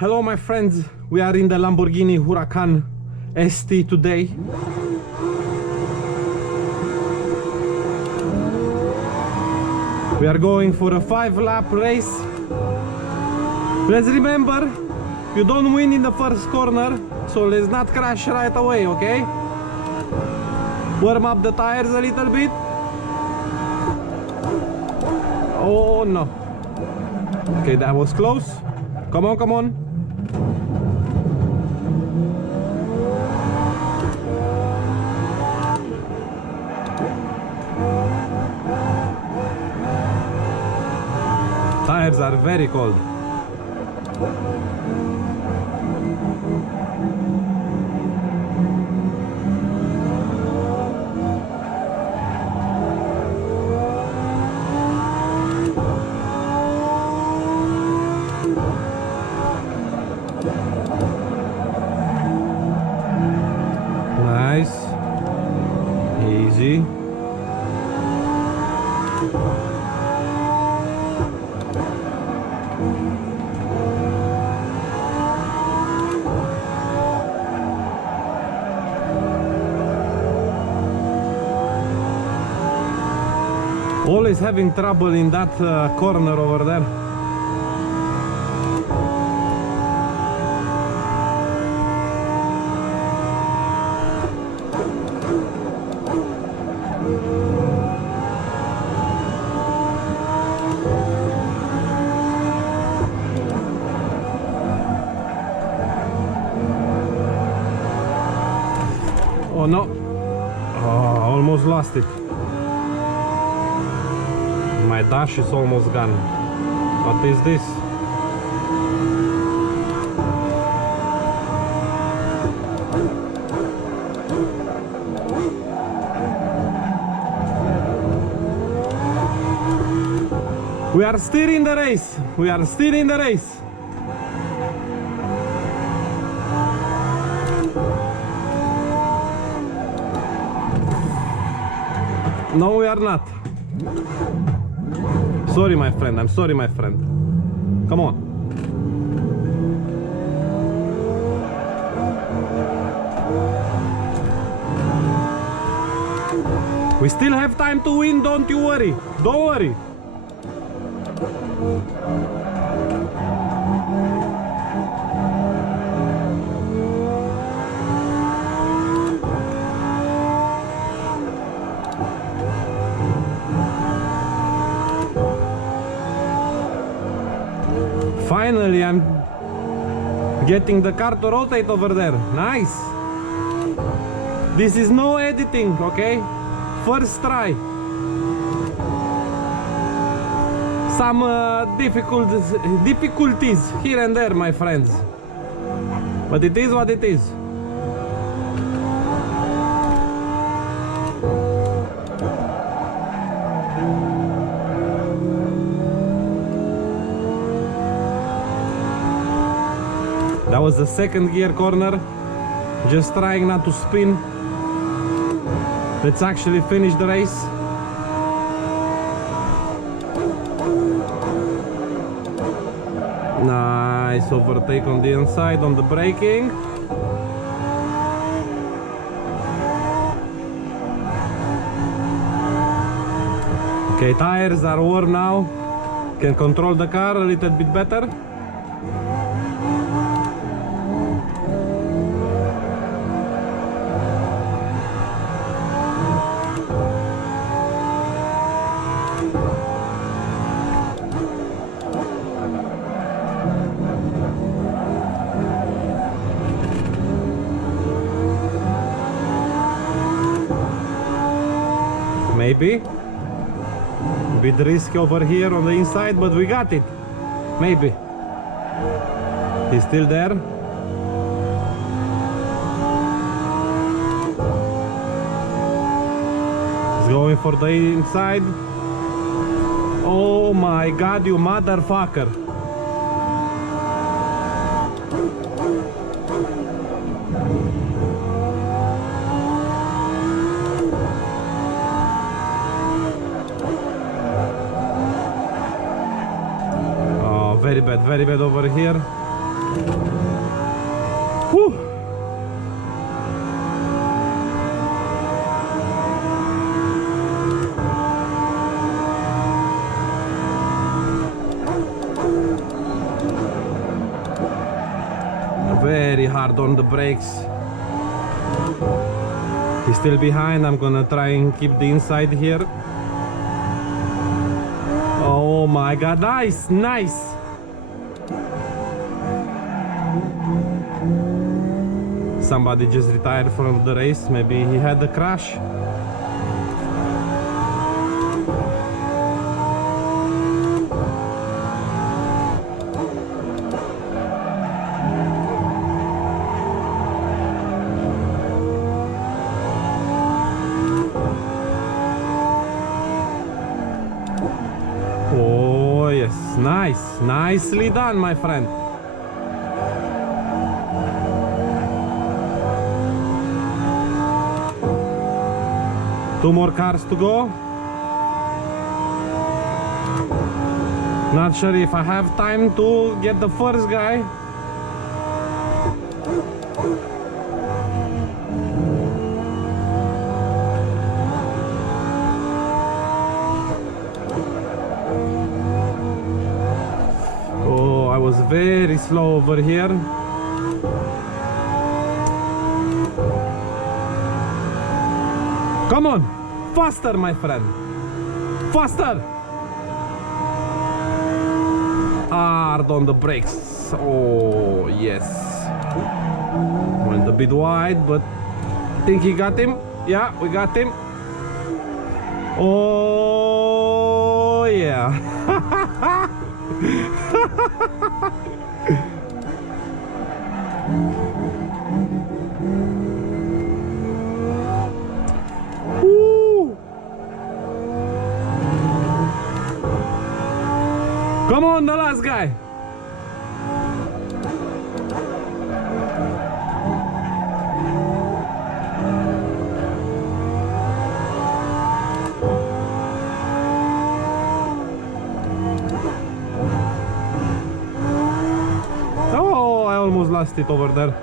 Hello my friends, we are in the Lamborghini Huracan ST today. We are going for a 5-lap race. Let's remember, you don't win in the first corner, so let's not crash right away, okay? Warm up the tires a little bit. Oh no. Okay, that was close. Come on, come on. Tires are very cold. Nice. Easy. Always having trouble in that corner over there. Oh no. Oh, almost lost it. My dash is almost gone. What is this? We are still in the race. We are still in the race. No, we are not. Sorry, my friend. I'm sorry, my friend. Come on. We still have time to win, don't you worry. Don't worry. Finally, I'm getting the car to rotate over there. Nice. This is no editing, okay? First try. Some difficulties here and there, my friends. But it is what it is. That was the second gear corner. Just trying not to spin. Let's actually finish the race. Nice overtake on the inside on the braking. Okay, tires are warm now. Can control the car a little bit better. Maybe. A bit risky over here on the inside, but we got it. Maybe. He's still there. He's going for the inside. Oh my god, you motherfucker. Very bad over here. Whew. Very hard on the brakes. He's still behind. I'm gonna try and keep the inside here. Oh my god, nice, nice. Somebody just retired from the race. Maybe he had a crash. Oh yes, nice, nicely done, my friend. Two more cars to go. Not sure if I have time to get the first guy. Oh, I was very slow over here. Come on, faster, my friend, faster. Hard on the brakes. Oh yes, went a bit wide, but I think he got him. Yeah, we got him. Oh yeah. Come on, the last guy. Oh, I almost lost it over there.